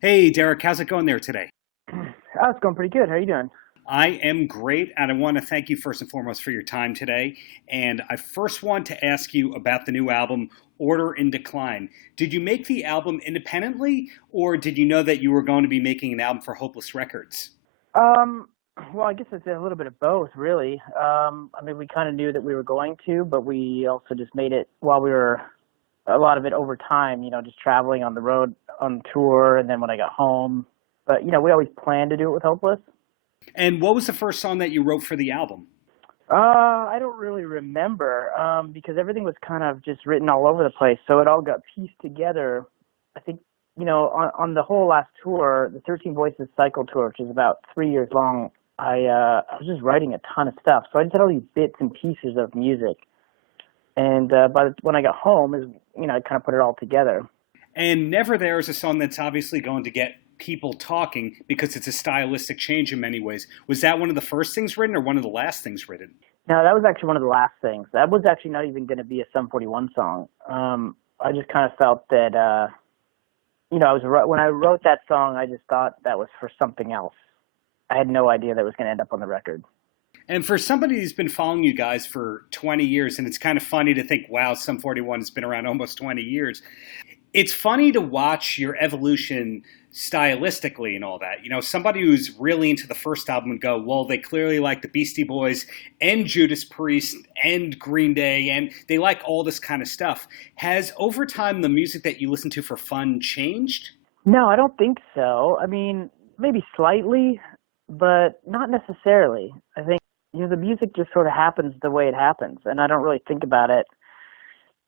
Hey, Deryck, how's it going there today? Oh, it's going pretty good. How are you doing? I am great, and I want to thank you first and foremost for your time today. And I first want to ask you about the new album, Order in Decline. Did you make the album independently, or did you know that you were going to be making an album for Hopeless Records? Um, well, I guess it's a little bit of both, really. I mean, we kind of knew that we were going to, but we also just made it while we were a lot of it over time, just traveling on the road on tour, and then when I got home. But, we always planned to do it with Hopeless. And what was the first song that you wrote for the album? I don't really remember, because everything was kind of just written all over the place. So it all got pieced together. I think, on the whole last tour, the 13 Voices Cycle Tour, which is about 3 years long, I was just writing a ton of stuff. So I just had all these bits and pieces of music. And when I got home, I kind of put it all together. And Never There is a song that's obviously going to get people talking because it's a stylistic change in many ways. Was that one of the first things written or one of the last things written? No, that was actually one of the last things. That was actually not even going to be a Sum 41 song. I just kind of felt that, when I wrote that song, I just thought that was for something else. I had no idea that was going to end up on the record. And for somebody who's been following you guys for 20 years, and it's kind of funny to think, wow, Sum 41 has been around almost 20 years. It's funny to watch your evolution stylistically and all that. You know, somebody who's really into the first album would go, well, they clearly like the Beastie Boys and Judas Priest and Green Day, and they like all this kind of stuff. Has over time the music that you listen to for fun changed? No, I don't think so. I mean, maybe slightly, but not necessarily. I think, the music just sort of happens the way it happens, and I don't really think about it.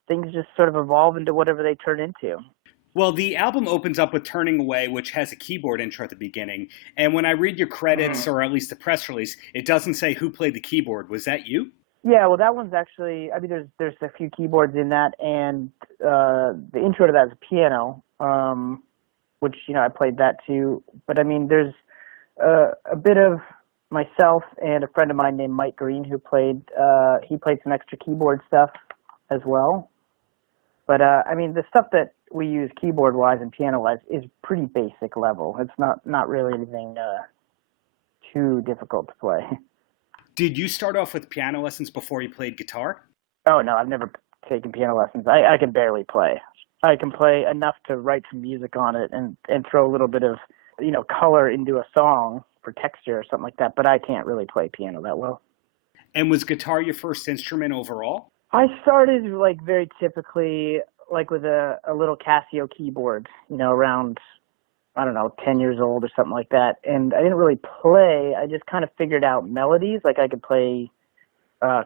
Things just sort of evolve into whatever they turn into. Well, the album opens up with Turning Away, which has a keyboard intro at the beginning. And when I read your credits, or at least the press release, it doesn't say who played the keyboard. Was that you? Yeah, well, that one's actually. I mean, there's a few keyboards in that, and the intro to that is a piano, which I played that too. But I mean, there's a bit of myself and a friend of mine named Mike Green who played. He played some extra keyboard stuff as well. But I mean, the stuff that we use keyboard-wise and piano-wise is pretty basic level. It's not really anything too difficult to play. Did you start off with piano lessons before you played guitar? Oh no, I've never taken piano lessons. I can barely play. I can play enough to write some music on it and throw a little bit of color into a song for texture or something like that. But I can't really play piano that well. And was guitar your first instrument overall? I started like very typically like with a little Casio keyboard, around, I don't know, 10 years old or something like that. And I didn't really play. I just kind of figured out melodies. Like I could play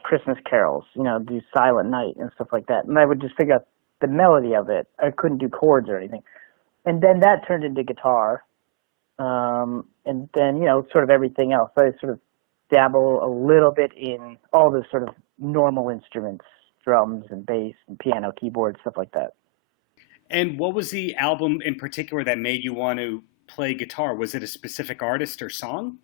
Christmas carols, do Silent Night and stuff like that. And I would just figure out the melody of it. I couldn't do chords or anything. And then that turned into guitar. And then, sort of everything else. So I sort of dabble a little bit in all the sort of normal instruments, drums and bass and piano, keyboard, stuff like that. And what was the album in particular that made you want to play guitar? Was it a specific artist or song?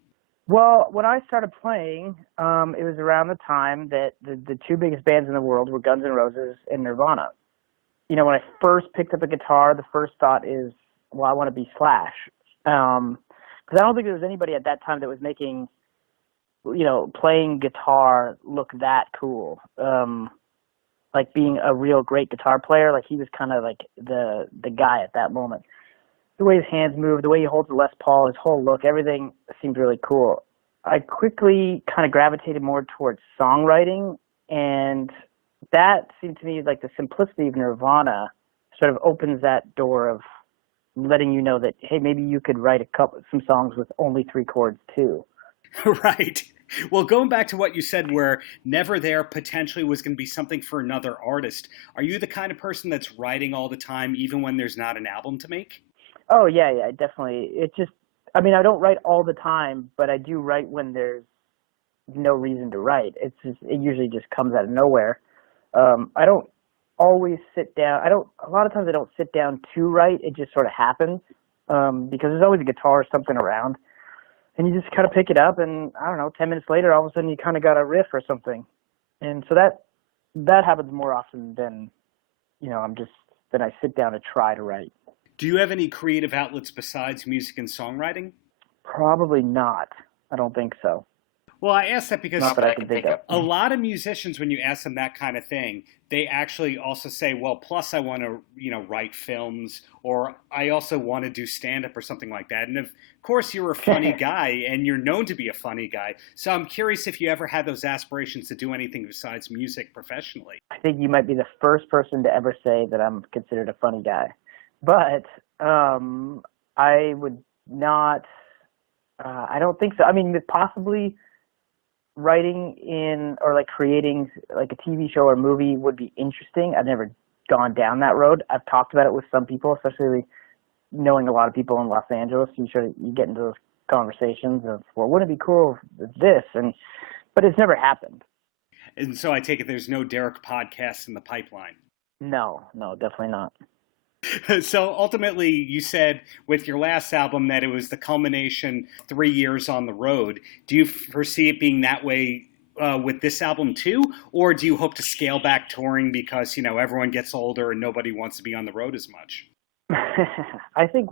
Well, when I started playing, it was around the time that the two biggest bands in the world were Guns N' Roses and Nirvana. When I first picked up a guitar, the first thought is, well, I want to be Slash. Because I don't think there was anybody at that time that was making, playing guitar look that cool. Like being a real great guitar player, like he was kind of like the guy at that moment. The way his hands move, the way he holds the Les Paul, his whole look, everything seemed really cool. I quickly kind of gravitated more towards songwriting, and that seemed to me like the simplicity of Nirvana sort of opens that door of letting you know that, hey, maybe you could write some songs with only three chords too. Right. Well, going back to what you said where Never There potentially was going to be something for another artist, are you the kind of person that's writing all the time even when there's not an album to make? Oh, yeah, definitely. It's just, I mean, I don't write all the time, but I do write when there's no reason to write. It usually just comes out of nowhere. I don't always sit down. A lot of times I don't sit down to write. It just sort of happens, because there's always a guitar or something around. And you just kind of pick it up, and I don't know, 10 minutes later, all of a sudden you kind of got a riff or something. And so that happens more often than, then I sit down to try to write. Do you have any creative outlets besides music and songwriting? Probably not. I don't think so. Well, I ask that because Not that I can think of. a lot of musicians, when you ask them that kind of thing, they actually also say, well, plus I want to, write films, or I also want to do stand-up or something like that. And of course, you're a funny guy, and you're known to be a funny guy. So I'm curious if you ever had those aspirations to do anything besides music professionally. I think you might be the first person to ever say that I'm considered a funny guy. But I would not, I don't think so. I mean, possibly writing in or like creating like a TV show or movie would be interesting. I've never gone down that road. I've talked about it with some people, especially knowing a lot of people in Los Angeles. You get into those conversations of, well, wouldn't it be cool if this? But it's never happened. And so I take it there's no Deryck podcast in the pipeline. No, definitely not. So ultimately, you said with your last album that it was the culmination 3 years on the road. Do you foresee it being that way with this album too? Or do you hope to scale back touring because, everyone gets older and nobody wants to be on the road as much? I think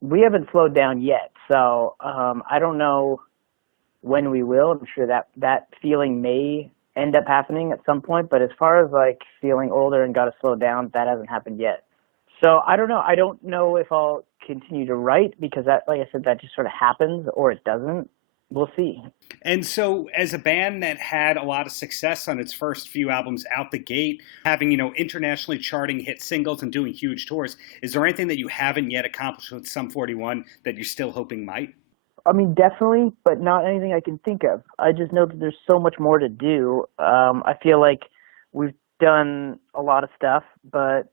we haven't slowed down yet. So I don't know when we will. I'm sure that feeling may end up happening at some point. But as far as like feeling older and got to slow down, that hasn't happened yet. So I don't know. I don't know if I'll continue to write because that, like I said, that just sort of happens or it doesn't. We'll see. And so as a band that had a lot of success on its first few albums out the gate, having, internationally charting hit singles and doing huge tours, is there anything that you haven't yet accomplished with Sum 41 that you're still hoping might? I mean, definitely, but not anything I can think of. I just know that there's so much more to do. I feel like we've done a lot of stuff, but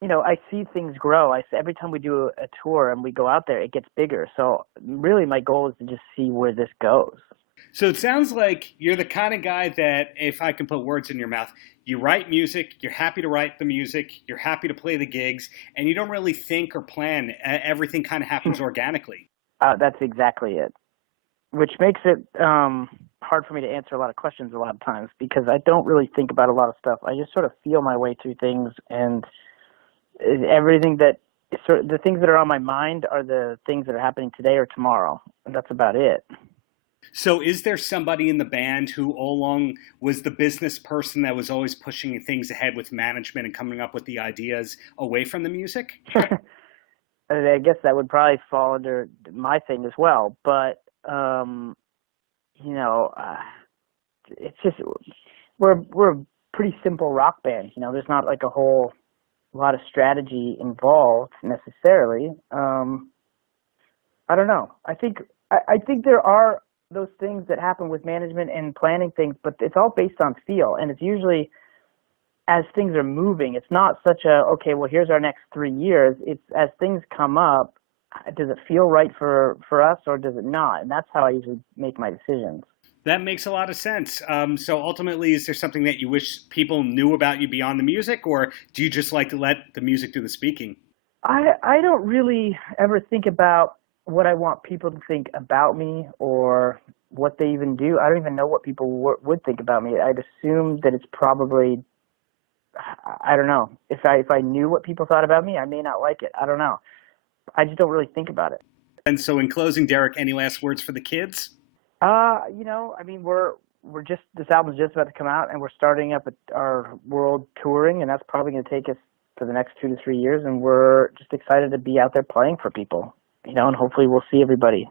I see things grow. Every time we do a tour and we go out there, it gets bigger. So really my goal is to just see where this goes. So it sounds like you're the kind of guy that, if I can put words in your mouth, you write music, you're happy to write the music, you're happy to play the gigs, and you don't really think or plan. Everything kind of happens organically. That's exactly it, which makes it hard for me to answer a lot of questions a lot of times because I don't really think about a lot of stuff. I just sort of feel my way through things, and the things that are on my mind are the things that are happening today or tomorrow. And that's about it. So is there somebody in the band who all along was the business person that was always pushing things ahead with management and coming up with the ideas away from the music? I guess that would probably fall under my thing as well. But, it's just, we're a pretty simple rock band. There's not like a lot of strategy involved necessarily. I don't know. I think there are those things that happen with management and planning things, but it's all based on feel. And it's usually as things are moving, it's not such okay, well, here's our next 3 years. It's as things come up, does it feel right for us or does it not? And that's how I usually make my decisions. That makes a lot of sense. So ultimately, is there something that you wish people knew about you beyond the music, or do you just like to let the music do the speaking? I don't really ever think about what I want people to think about me or what they even do. I don't even know what people would think about me. I'd assume that it's probably, I don't know. If I knew what people thought about me, I may not like it. I don't know. I just don't really think about it. And so in closing, Deryck, any last words for the kids? I mean, this album's just about to come out and we're starting up our world touring, and that's probably going to take us for the next 2 to 3 years. And we're just excited to be out there playing for people, and hopefully we'll see everybody